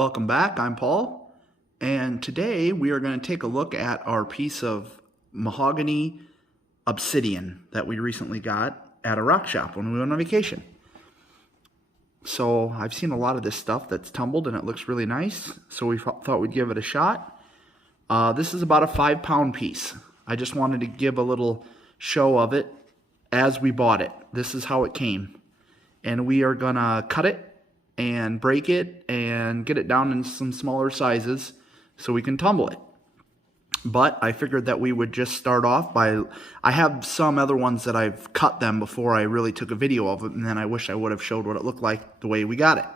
Welcome back, I'm Paul, and today we are going to take a look at our piece of mahogany obsidian that we recently got at a rock shop when we went on vacation. So I've seen a lot of this stuff that's tumbled and it looks really nice, so we thought we'd give it a shot. This is about a 5-pound piece. I just wanted to give a little show of it as we bought it. This is how it came, and we are going to cut it and break it and get it down in some smaller sizes so we can tumble it. But I figured that we would just start off by, I have some other ones that I've cut them before I really took a video of it, and then I wish I would have showed what it looked like the way we got it.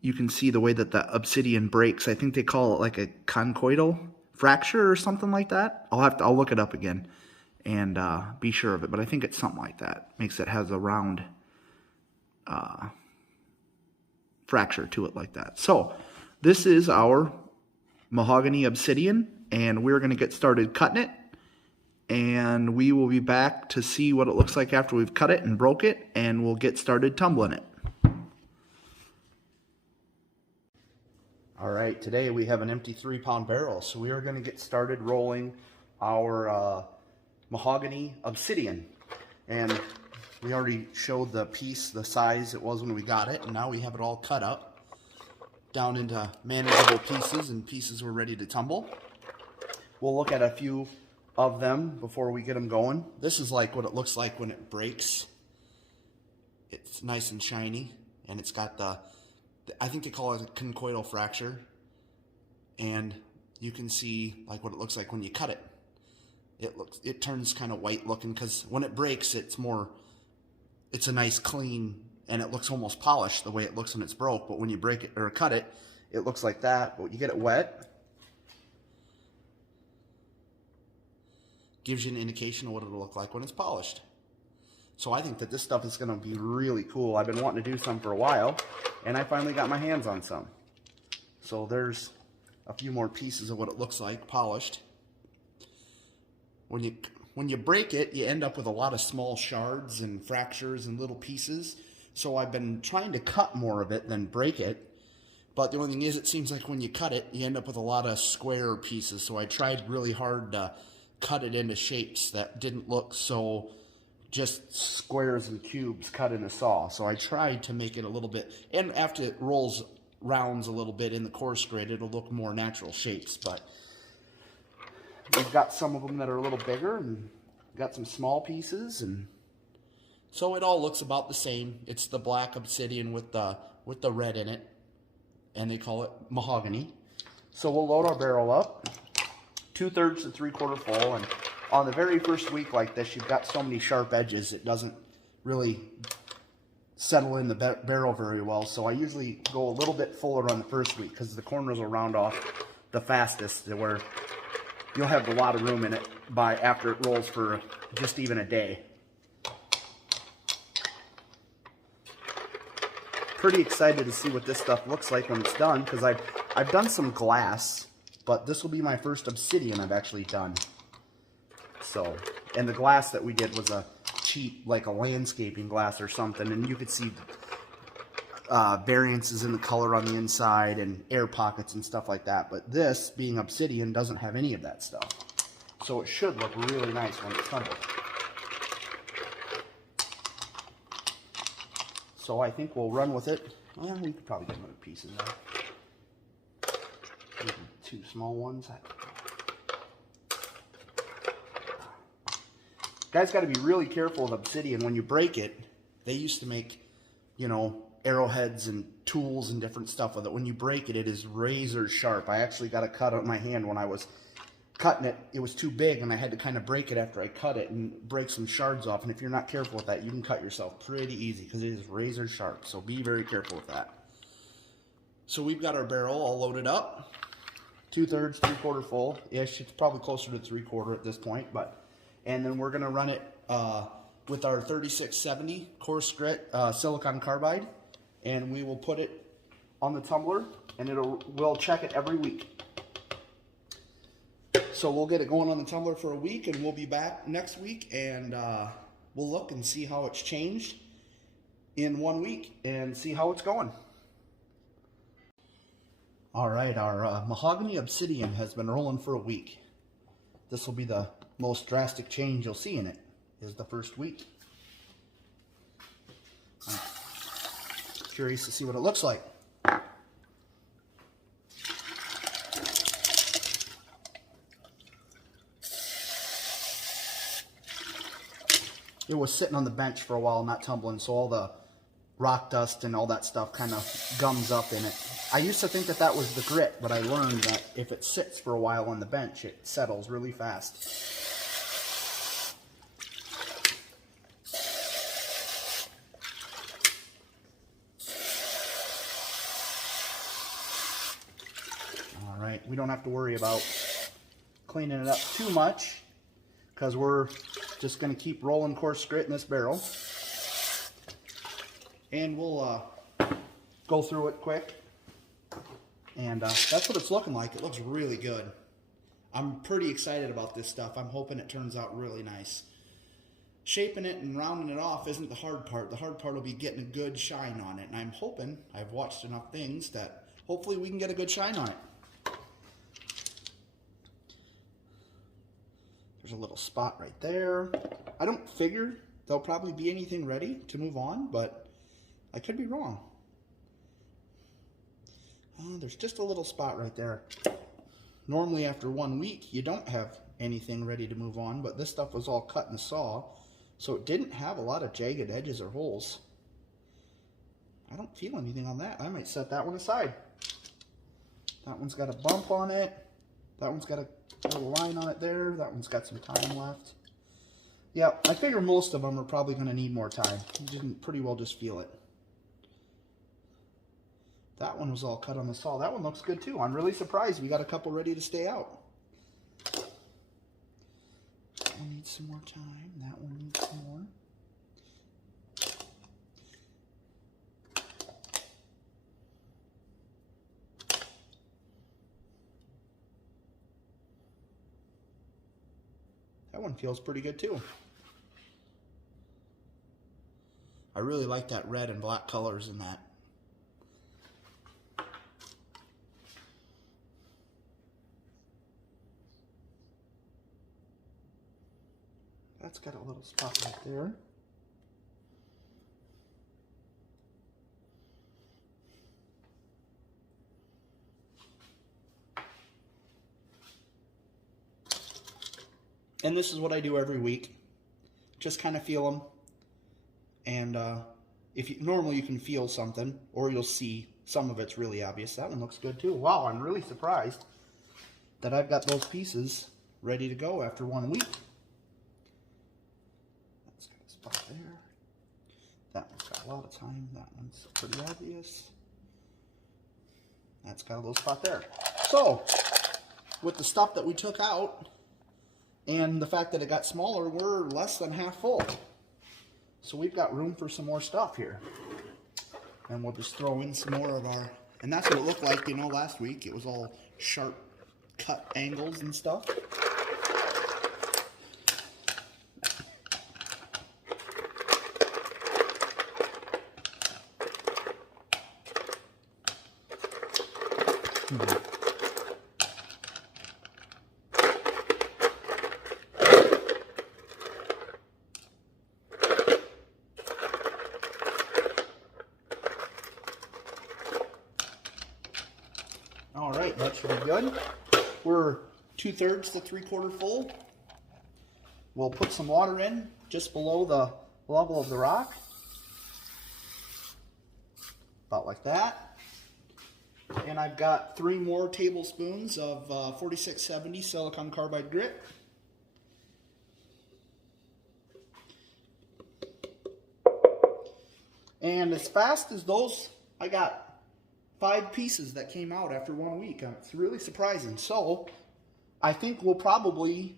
You can see the way that the obsidian breaks. I think they call it like a conchoidal fracture or something like that. I'll look it up again and be sure of it, but I think it's something like that. Makes it has a round fracture to it like that. So this is our mahogany obsidian, and we're going to get started cutting it, and we will be back to see what it looks like after we've cut it and broke it, and we'll get started tumbling it. All right, today we have an empty 3-pound barrel, so we are going to get started rolling our mahogany obsidian. And we already showed the piece, the size it was when we got it, and now we have it all cut up down into manageable pieces and pieces we're ready to tumble. We'll look at a few of them before we get them going. This is like what it looks like when it breaks. It's nice and shiny, and it's got I think they call it a conchoidal fracture, and you can see like what it looks like when you cut it. It turns kind of white looking, because when it breaks, it's a nice clean, and it looks almost polished the way it looks when it's broke. But when you break it or cut it, it looks like that. But you get it wet, gives you an indication of what it'll look like when it's polished. So I think that this stuff is going to be really cool. I've been wanting to do some for a while, and I finally got my hands on some. So there's a few more pieces of what it looks like polished. When you break it, you end up with a lot of small shards and fractures and little pieces. So I've been trying to cut more of it than break it. But the only thing is, it seems like when you cut it, you end up with a lot of square pieces. So I tried really hard to cut it into shapes that didn't look so just squares and cubes cut in a saw. So I tried to make it a little bit, and after it rolls rounds a little bit in the coarse grit, it'll look more natural shapes. But we've got some of them that are a little bigger, and got some small pieces, and so it all looks about the same. It's the black obsidian with the red in it, and they call it mahogany. So we'll load our barrel up, 2/3 to 3/4 full, and on the very first week like this, you've got so many sharp edges, it doesn't really settle in the barrel very well. So I usually go a little bit fuller on the first week, because the corners will round off the fastest, where you'll have a lot of room in it by after it rolls for just even a day. Pretty excited to see what this stuff looks like when it's done, because I've done some glass, but this will be my first obsidian I've actually done. So, and the glass that we did was a cheap, like a landscaping glass or something, and you could see variances in the color on the inside and air pockets and stuff like that. But this, being obsidian, doesn't have any of that stuff. So it should look really nice when it's tumbled. So I think we'll run with it. Well, we could probably get another piece in there. Maybe 2 small ones. Guys, got to be really careful with obsidian. When you break it, they used to make, arrowheads and tools and different stuff with it. When you break it, it is razor sharp. I actually got a cut on my hand when I was cutting it. It was too big, and I had to kind of break it after I cut it and break some shards off. And if you're not careful with that, you can cut yourself pretty easy, because it is razor sharp. So be very careful with that. So we've got our barrel all loaded up, 2/3, 3/4 full ish. It's probably closer to 3/4 at this point, and then we're gonna run it with our 3670 coarse grit silicon carbide, and we will put it on the tumbler, and we'll check it every week. So we'll get it going on the tumbler for a week, and we'll be back next week, and we'll look and see how it's changed in 1 week and see how it's going. All right, our mahogany obsidian has been rolling for a week. This will be the most drastic change you'll see in it, is the first week. I'm curious to see what it looks like. It was sitting on the bench for a while, not tumbling, so all the rock dust and all that stuff kind of gums up in it. I used to think that that was the grit, but I learned that if it sits for a while on the bench, it settles really fast. All right, we don't have to worry about cleaning it up too much because we're just going to keep rolling coarse grit in this barrel. And we'll go through it quick. And that's what it's looking like. It looks really good. I'm pretty excited about this stuff. I'm hoping it turns out really nice. Shaping it and rounding it off isn't the hard part. The hard part will be getting a good shine on it. And I'm hoping, I've watched enough things, that hopefully we can get a good shine on it. There's a little spot right there. I don't figure there'll probably be anything ready to move on, but I could be wrong. There's just a little spot right there. Normally after 1 week, you don't have anything ready to move on, but this stuff was all cut and saw, so it didn't have a lot of jagged edges or holes. I don't feel anything on that. I might set that one aside. That one's got a bump on it. That one's got a little line on it there. That one's got some time left. Yeah, I figure most of them are probably going to need more time. You can pretty well just feel it. That one was all cut on the saw. That one looks good too. I'm really surprised we got a couple ready to stay out. That one needs some more time. That one needs some more. That one feels pretty good too. I really like that red and black colors in that. That's got a little spot right there. And this is what I do every week. Just kind of feel them. And normally you can feel something, or you'll see some of it's really obvious. That one looks good too. Wow, I'm really surprised that I've got those pieces ready to go after 1 week. That's got a spot there. That one's got a lot of time. That one's pretty obvious. That's got a little spot there. So, with the stuff that we took out, and the fact that it got smaller, we're less than half full. So we've got room for some more stuff here. And we'll just throw in some more of our... And that's what it looked like, you know, last week. It was all sharp cut angles and stuff. All right, that should be good. We're 2/3 to 3/4 full. We'll put some water in just below the level of the rock. About like that. And I've got 3 more tablespoons of 4670 silicon carbide grit. And as fast as those, I got 5 pieces that came out after 1 week. It's really surprising. So I think we'll probably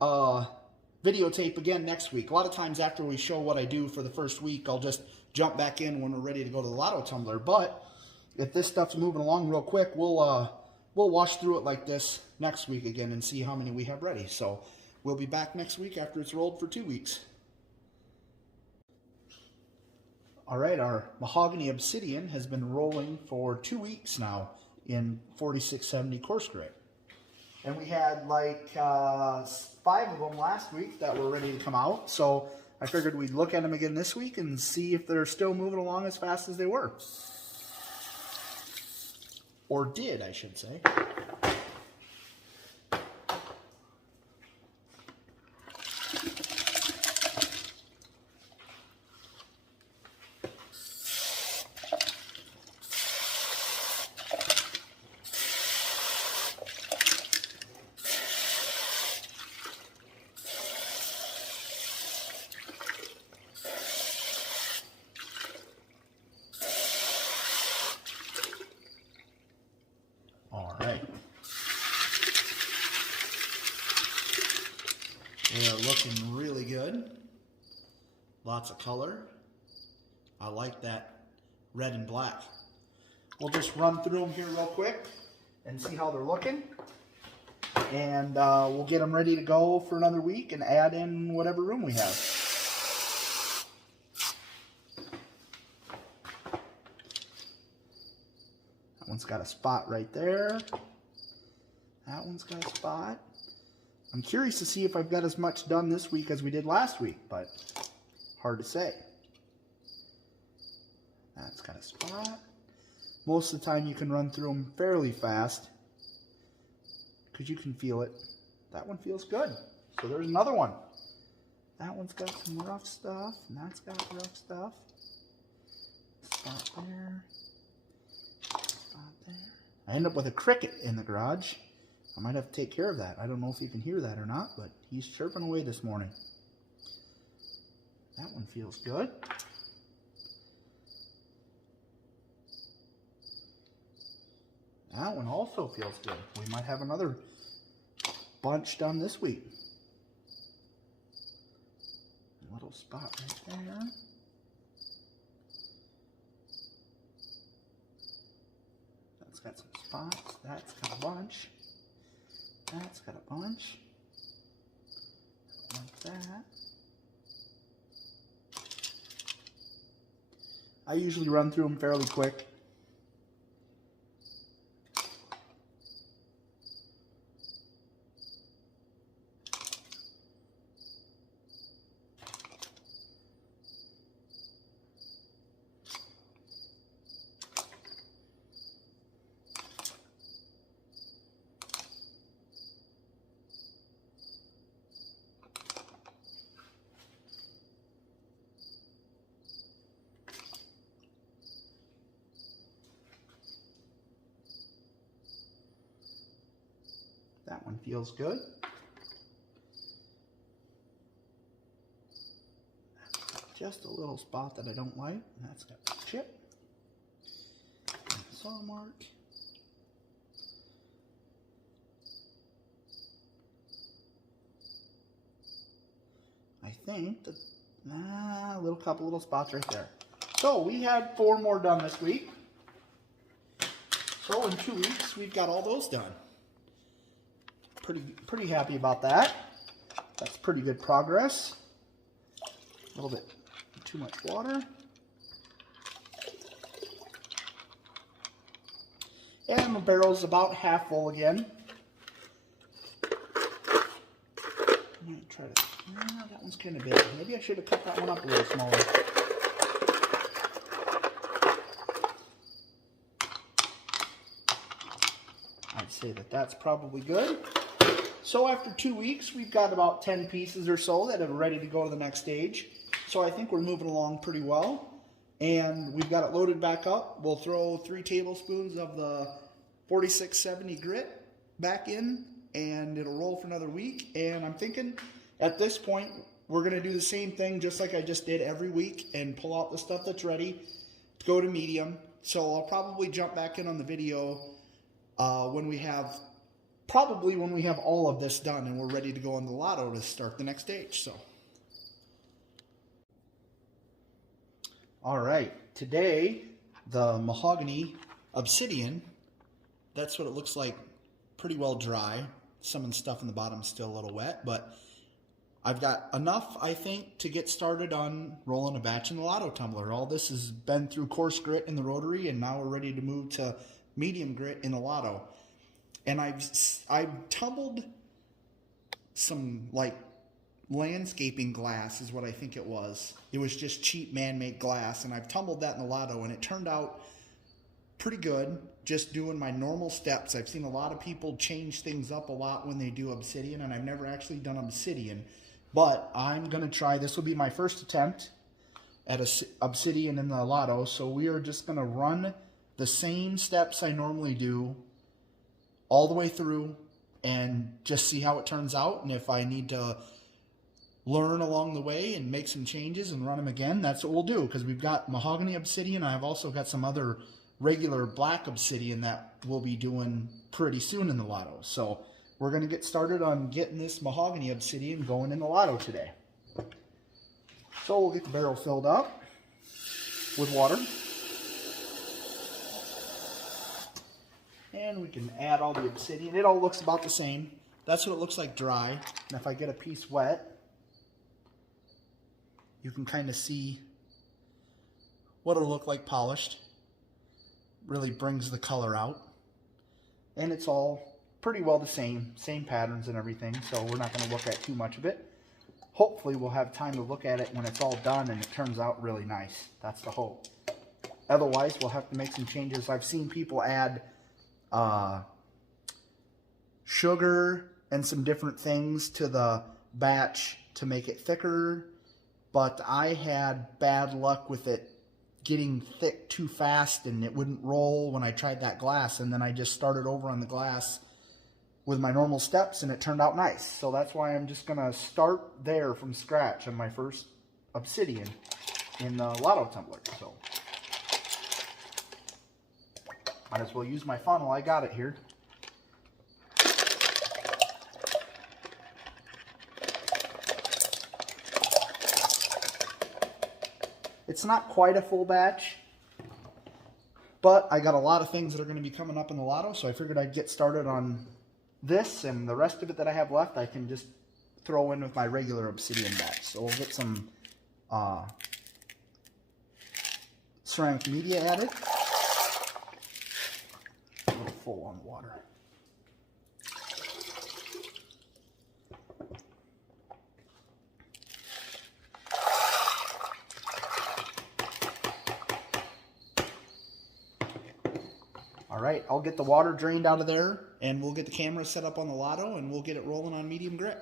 videotape again next week. A lot of times after we show what I do for the first week, I'll just jump back in when we're ready to go to the lotto tumbler. But if this stuff's moving along real quick, we'll wash through it like this next week again and see how many we have ready. So we'll be back next week after it's rolled for 2 weeks. All right, our mahogany obsidian has been rolling for 2 weeks now. in 4670 coarse grit. And we had like 5 of them last week that were ready to come out. So I figured we'd look at them again this week and see if they're still moving along as fast as they were. Or did, I should say. They are looking really good. Lots of color. I like that red and black. We'll just run through them here real quick and see how they're looking. And we'll get them ready to go for another week and add in whatever room we have. That one's got a spot right there. That one's got a spot. I'm curious to see if I've got as much done this week as we did last week, but hard to say. That's got a spot. Most of the time you can run through them fairly fast because you can feel it. That one feels good. So there's another one. That one's got some rough stuff, and that's got rough stuff. Spot there. Spot there. I end up with a cricket in the garage. I might have to take care of that. I don't know if you can hear that or not, but he's chirping away this morning. That one feels good. That one also feels good. We might have another bunch done this week. A little spot right there. That's got some spots. That's got a bunch. That's got a bunch. Like that. I usually run through them fairly quick. That one feels good. Just a little spot that I don't like. That's got a chip. And a saw mark. I think that a couple little spots right there. So we had 4 more done this week. So in 2 weeks we've got all those done. Pretty happy about that. That's pretty good progress. A little bit too much water. And the barrel's about half full again. I'm gonna try to. That one's kind of big. Maybe I should have cut that one up a little smaller. I'd say that that's probably good. So after 2 weeks, we've got about 10 pieces or so that are ready to go to the next stage. So I think we're moving along pretty well. And we've got it loaded back up. We'll throw 3 tablespoons of the 4670 grit back in, and it'll roll for another week. And I'm thinking at this point, we're going to do the same thing just like I just did every week and pull out the stuff that's ready to go to medium. So I'll probably jump back in on the video when we have all of this done and we're ready to go on the lotto to start the next stage. So, all right, today the mahogany obsidian, that's what it looks like, pretty well dry. Some of the stuff in the bottom is still a little wet, but I've got enough, I think, to get started on rolling a batch in the lotto tumbler. All this has been through coarse grit in the rotary, and now we're ready to move to medium grit in the Lotto. And I've tumbled some like landscaping glass is what I think it was. It was just cheap man-made glass, and I've tumbled that in the Lotto, and it turned out pretty good just doing my normal steps. I've seen a lot of people change things up a lot when they do obsidian, and I've never actually done obsidian, but I'm going to try. This will be my first attempt at obsidian in the Lotto, so we are just going to run the same steps I normally do all the way through and just see how it turns out, and if I need to learn along the way and make some changes and run them again, that's what we'll do, because we've got mahogany obsidian. I've also got some other regular black obsidian that we'll be doing pretty soon in the Lotto. So we're going to get started on getting this mahogany obsidian going in the Lotto today. So we'll get the barrel filled up with water. And we can add all the obsidian. It all looks about the same. That's what it looks like dry. And if I get a piece wet, you can kind of see what it'll look like polished. Really brings the color out. And it's all pretty well the same patterns and everything, so we're not going to look at too much of it. Hopefully we'll have time to look at it when it's all done and it turns out really nice. That's the hope. Otherwise, we'll have to make some changes. I've seen people add sugar and some different things to the batch to make it thicker, but I had bad luck with it getting thick too fast, and it wouldn't roll when I tried that glass, and then I just started over on the glass with my normal steps, and it turned out nice. So that's why I'm just going to start there from scratch on my first obsidian in the Lotto tumbler. So might as well use my funnel. I got it here. It's not quite a full batch, but I got a lot of things that are going to be coming up in the Lotto, so I figured I'd get started on this, and the rest of it that I have left I can just throw in with my regular obsidian batch. So we'll get some ceramic media added. A little full on water. All right, I'll get the water drained out of there, and we'll get the camera set up on the Lotto, and we'll get it rolling on medium grit.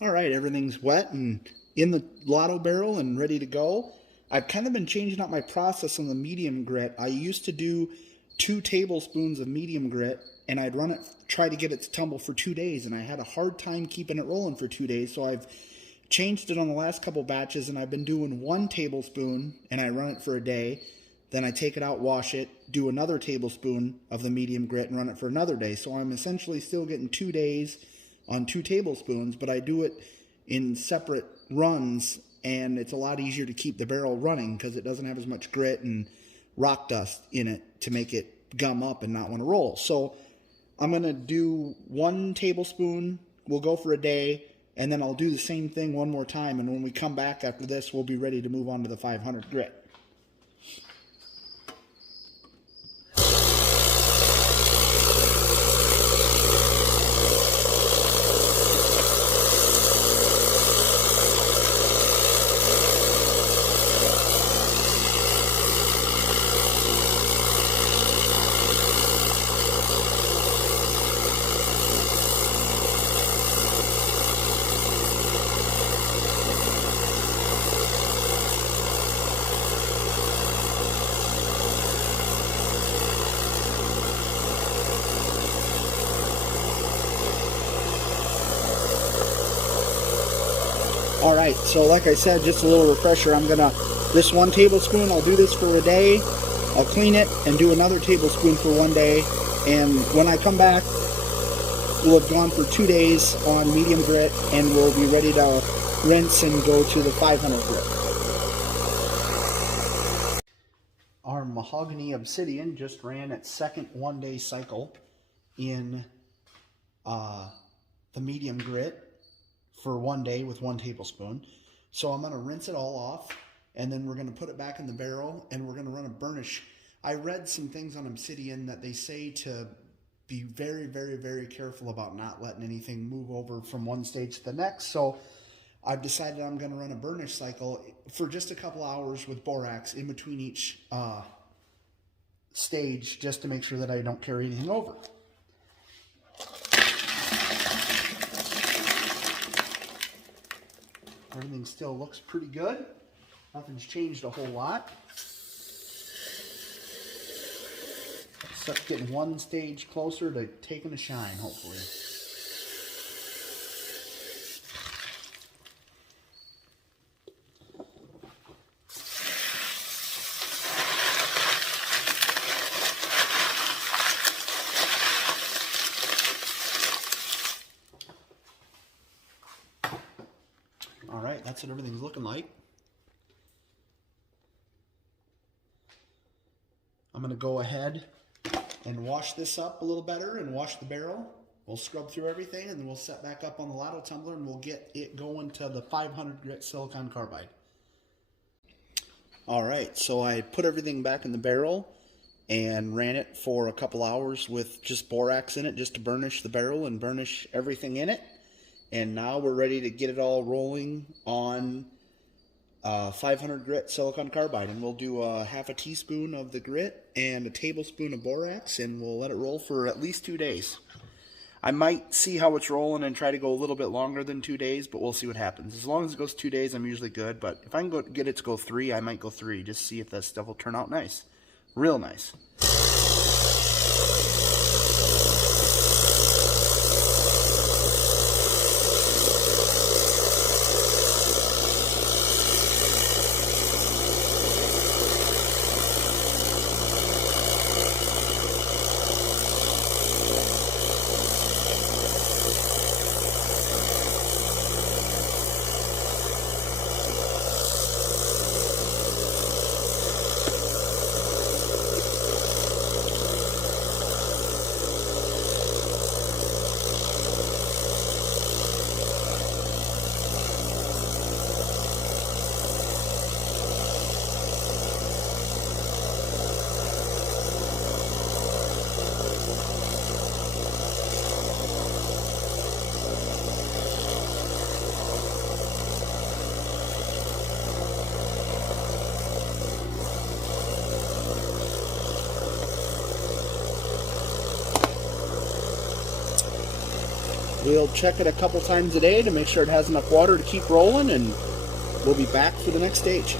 All right, everything's wet and in the Lotto barrel and ready to go. I've kind of been changing up my process on the medium grit. I used to do 2 tablespoons of medium grit, and I'd try to get it to tumble for 2 days, and I had a hard time keeping it rolling for 2 days, so I've changed it on the last couple batches, and I've been doing 1 tablespoon, and I run it for a day. Then I take it out, wash it, do another tablespoon of the medium grit, and run it for another day. So I'm essentially still getting 2 days on 2 tablespoons, but I do it in separate runs, and it's a lot easier to keep the barrel running because it doesn't have as much grit and rock dust in it to make it gum up and not want to roll. So I'm going to do 1 tablespoon, we'll go for a day, and then I'll do the same thing one more time, and when we come back after this, we'll be ready to move on to the 500 grit. All right, so like I said, just a little refresher. This 1 tablespoon, I'll do this for a day. I'll clean it and do another tablespoon for 1 day. And when I come back, we'll have gone for 2 days on medium grit, and we'll be ready to rinse and go to the 500 grit. Our mahogany obsidian just ran its second 1-day cycle in the medium grit for 1 day with 1 tablespoon. So I'm going to rinse it all off, and then we're going to put it back in the barrel, and we're going to run a burnish. I read some things on obsidian that they say to be very, very, very careful about not letting anything move over from one stage to the next. So I've decided I'm going to run a burnish cycle for just a couple hours with borax in between each stage, just to make sure that I don't carry anything over. Everything still looks pretty good. Nothing's changed a whole lot. Except getting one stage closer to taking a shine, hopefully. All right, that's what everything's looking like. I'm going to go ahead and wash this up a little better and wash the barrel. We'll scrub through everything and then we'll set back up on the lotto tumbler and we'll get it going to the 500 grit silicon carbide. All right, so I put everything back in the barrel and ran it for a couple hours with just borax in it just to burnish the barrel and burnish everything in it. And now we're ready to get it all rolling on 500 grit silicon carbide, and we'll do a half a teaspoon of the grit and a tablespoon of borax, and we'll let it roll for at least 2 days. I might see how it's rolling and try to go a little bit longer than 2 days, but we'll see what happens. As long as it goes 2 days, I'm usually good, but if I can get it to go 3, I might go 3, just see if that stuff will turn out nice. Real nice. We'll check it a couple times a day to make sure it has enough water to keep rolling, and we'll be back for the next stage.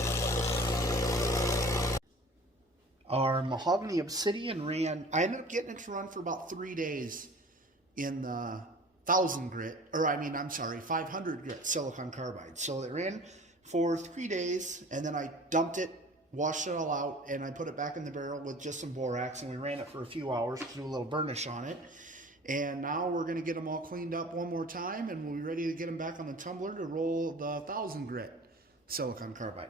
Our mahogany obsidian I ended up getting it to run for about 3 days in the 500 grit silicon carbide. So it ran for 3 days, and then I dumped it, washed it all out, and I put it back in the barrel with just some borax, and we ran it for a few hours to do a little burnish on it. And now we're going to get them all cleaned up one more time, and we'll be ready to get them back on the tumbler to roll the 1000 grit silicon carbide.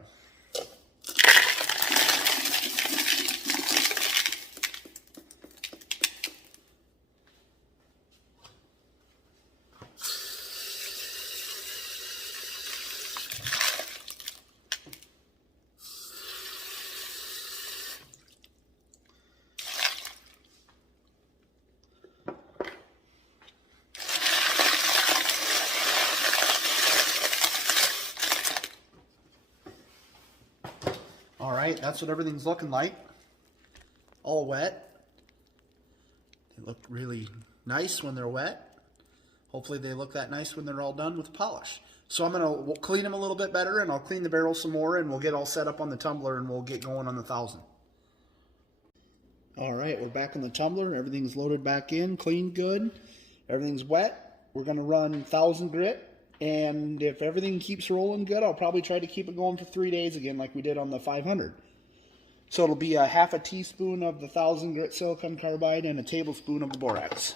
All right, that's what everything's looking like. All wet. They look really nice when they're wet. Hopefully they look that nice when they're all done with the polish. So I'm going to clean them a little bit better, and I'll clean the barrel some more, and we'll get all set up on the tumbler, and we'll get going on the 1000. All right, we're back on the tumbler. Everything's loaded back in, cleaned good. Everything's wet. We're going to run 1000 grit. And if everything keeps rolling good, I'll probably try to keep it going for 3 days again like we did on the 500. So it'll be a half a teaspoon of the 1000 grit silicon carbide and a tablespoon of the borax.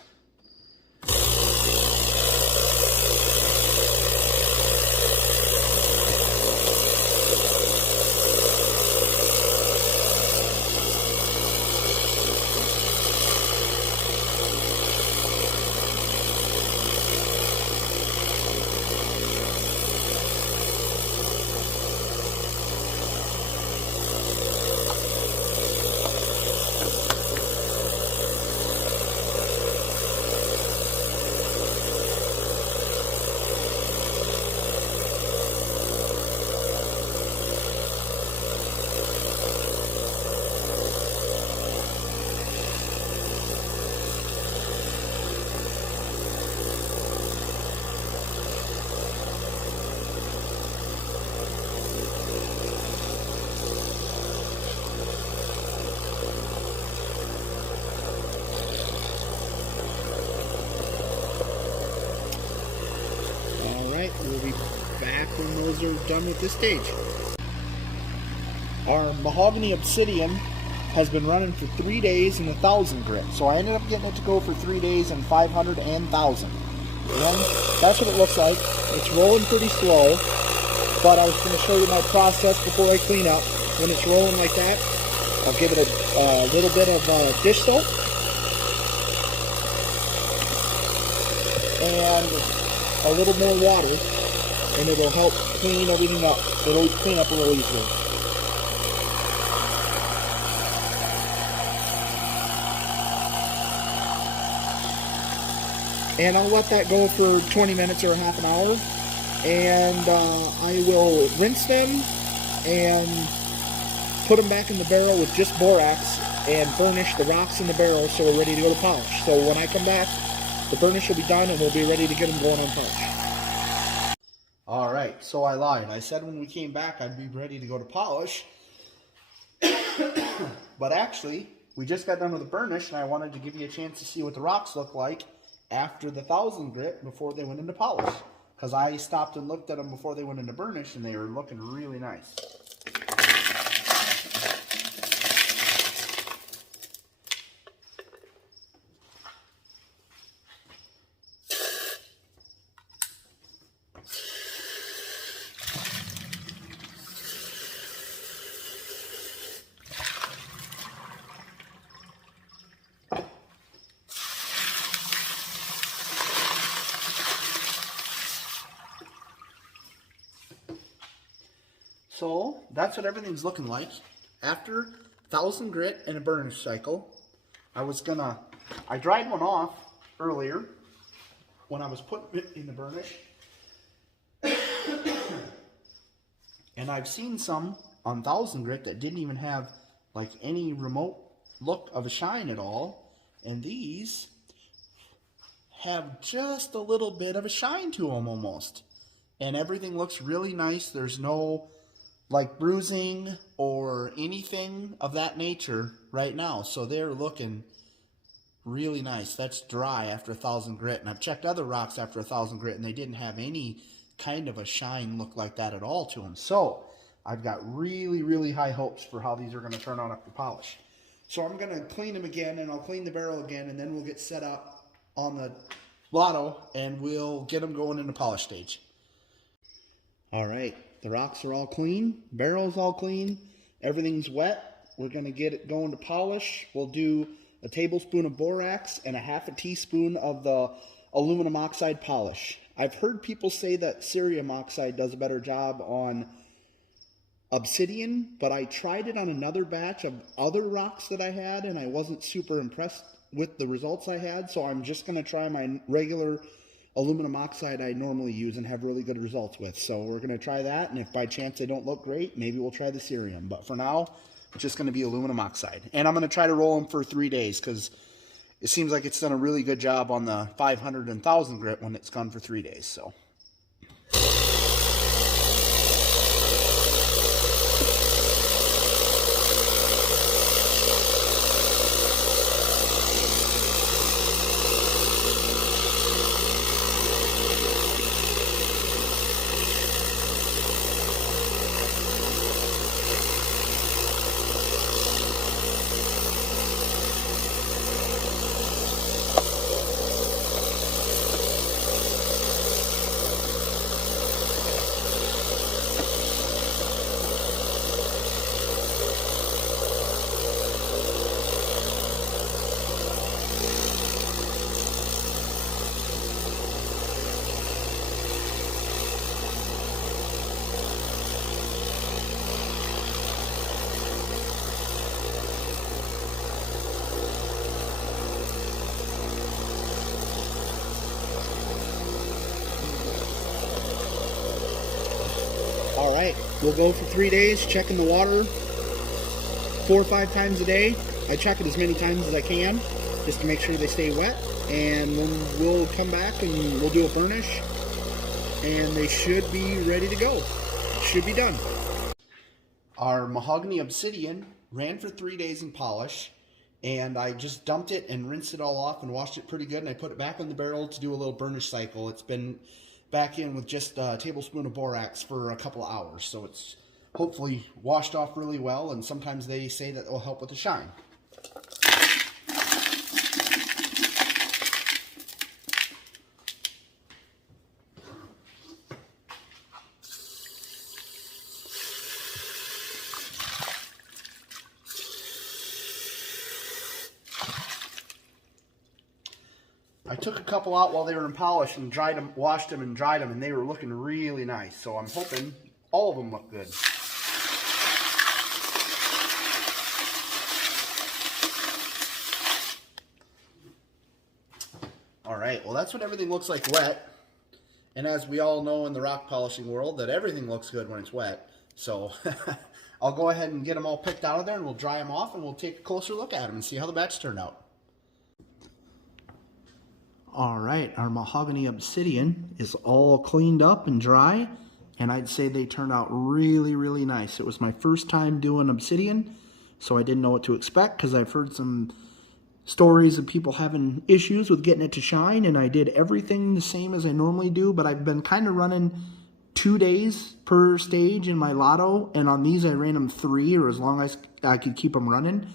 barrels are done with this stage. Our mahogany obsidian has been running for 3 days in 1,000 grit. So I ended up getting it to go for 3 days in 500 and 1,000. And that's what it looks like. It's rolling pretty slow, but I was going to show you my process before I clean up. When it's rolling like that, I'll give it a little bit of dish soap and a little more water, and it'll help clean everything up. It'll clean up a little easier. And I'll let that go for 20 minutes or half an hour, and I will rinse them and put them back in the barrel with just borax and burnish the rocks in the barrel so we're ready to go to polish. So when I come back, the burnish will be done and we'll be ready to get them going on polish. Alright, so I lied. I said when we came back I'd be ready to go to polish. But actually, we just got done with the burnish and I wanted to give you a chance to see what the rocks look like after the 1,000 grit before they went into polish. Because I stopped and looked at them before they went into burnish and they were looking really nice. So that's what everything's looking like after 1,000 grit and a burnish cycle. I dried one off earlier when I was putting it in the burnish. And I've seen some on 1,000 grit that didn't even have like any remote look of a shine at all. And these have just a little bit of a shine to them almost. And everything looks really nice. There's no like bruising or anything of that nature right now. So they're looking really nice. That's dry after 1,000 grit. And I've checked other rocks after 1,000 grit and they didn't have any kind of a shine look like that at all to them. So I've got really, really high hopes for how these are going to turn out after polish. So I'm going to clean them again and I'll clean the barrel again and then we'll get set up on the lotto and we'll get them going into polish stage. All right. The rocks are all clean, barrel's all clean, everything's wet. We're going to get it going to polish. We'll do a tablespoon of borax and a half a teaspoon of the aluminum oxide polish. I've heard people say that cerium oxide does a better job on obsidian, but I tried it on another batch of other rocks that I had and I wasn't super impressed with the results I had, so I'm just going to try my regular aluminum oxide I normally use and have really good results with. So we're going to try that, and if by chance they don't look great, maybe we'll try the cerium. But for now, it's just going to be aluminum oxide. And I'm going to try to roll them for 3 days because it seems like it's done a really good job on the 500 and 1,000 grit when it's gone for 3 days. So. All right, we'll go for 3 days, checking the water 4 or 5 times a day. I check it as many times as I can, just to make sure they stay wet. And then we'll come back and we'll do a burnish, and they should be ready to go. Should be done. Our mahogany obsidian ran for 3 days in polish, and I just dumped it and rinsed it all off and washed it pretty good, and I put it back in the barrel to do a little burnish cycle. It's been back in with just a tablespoon of borax for a couple of hours. So it's hopefully washed off really well, and sometimes they say that it will help with the shine. I took a couple out while they were in polish and dried them, washed them and dried them, and they were looking really nice. So I'm hoping all of them look good. All right, well that's what everything looks like wet. And as we all know in the rock polishing world, that everything looks good when it's wet. So I'll go ahead and get them all picked out of there, and we'll dry them off, and we'll take a closer look at them and see how the batch turned out. All right, our mahogany obsidian is all cleaned up and dry, and I'd say they turned out really, really nice. It was my first time doing obsidian, so I didn't know what to expect because I've heard some stories of people having issues with getting it to shine, and I did everything the same as I normally do, but I've been kind of running 2 days per stage in my lotto, and on these I ran them 3, or as long as I could keep them running.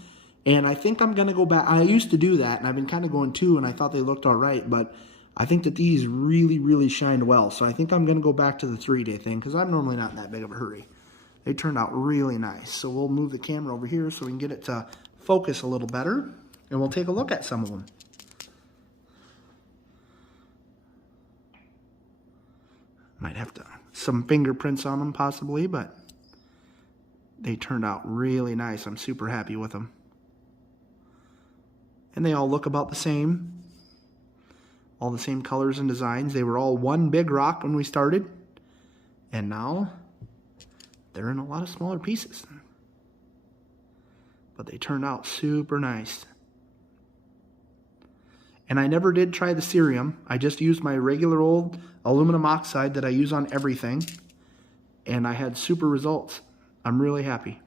And I think I'm going to go back. I used to do that, and I've been kind of going 2, and I thought they looked all right, but I think that these really, really shined well. So I think I'm going to go back to the 3-day thing, because I'm normally not in that big of a hurry. They turned out really nice. So we'll move the camera over here so we can get it to focus a little better, and we'll take a look at some of them. Might have to some fingerprints on them possibly, but they turned out really nice. I'm super happy with them. And they all look about the same. All the same colors and designs. They were all one big rock when we started. And now they're in a lot of smaller pieces. But they turned out super nice. And I never did try the cerium. I just used my regular old aluminum oxide that I use on everything. And I had super results. I'm really happy.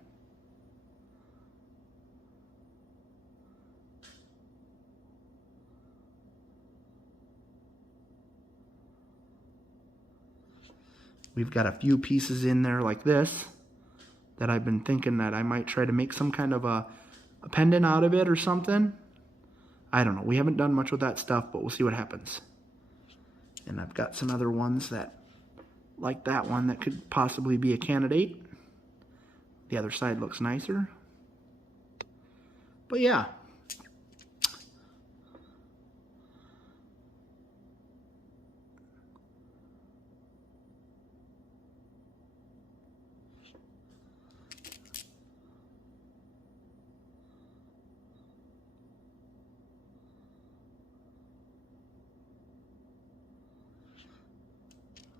We've got a few pieces in there like this that I've been thinking that I might try to make some kind of a pendant out of it or something. I don't know. We haven't done much with that stuff, but we'll see what happens. And I've got some other ones that, like that one, that could possibly be a candidate. The other side looks nicer. But yeah.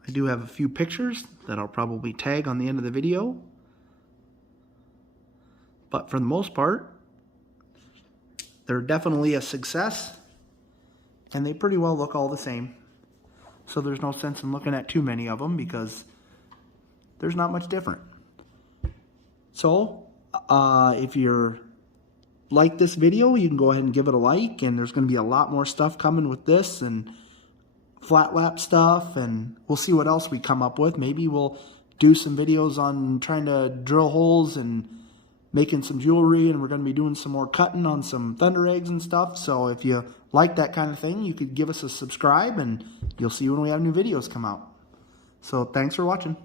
I do have a few pictures that I'll probably tag on the end of the video. But for the most part, they're definitely a success. And they pretty well look all the same. So there's no sense in looking at too many of them because there's not much different. So if you're like this video, you can go ahead and give it a like. And there's going to be a lot more stuff coming with this and flat lap stuff, and we'll see what else we come up with. Maybe we'll do some videos on trying to drill holes and making some jewelry, and we're going to be doing some more cutting on some thunder eggs and stuff. So if you like that kind of thing, you could give us a subscribe, and you'll see when we have new videos come out. So thanks for watching.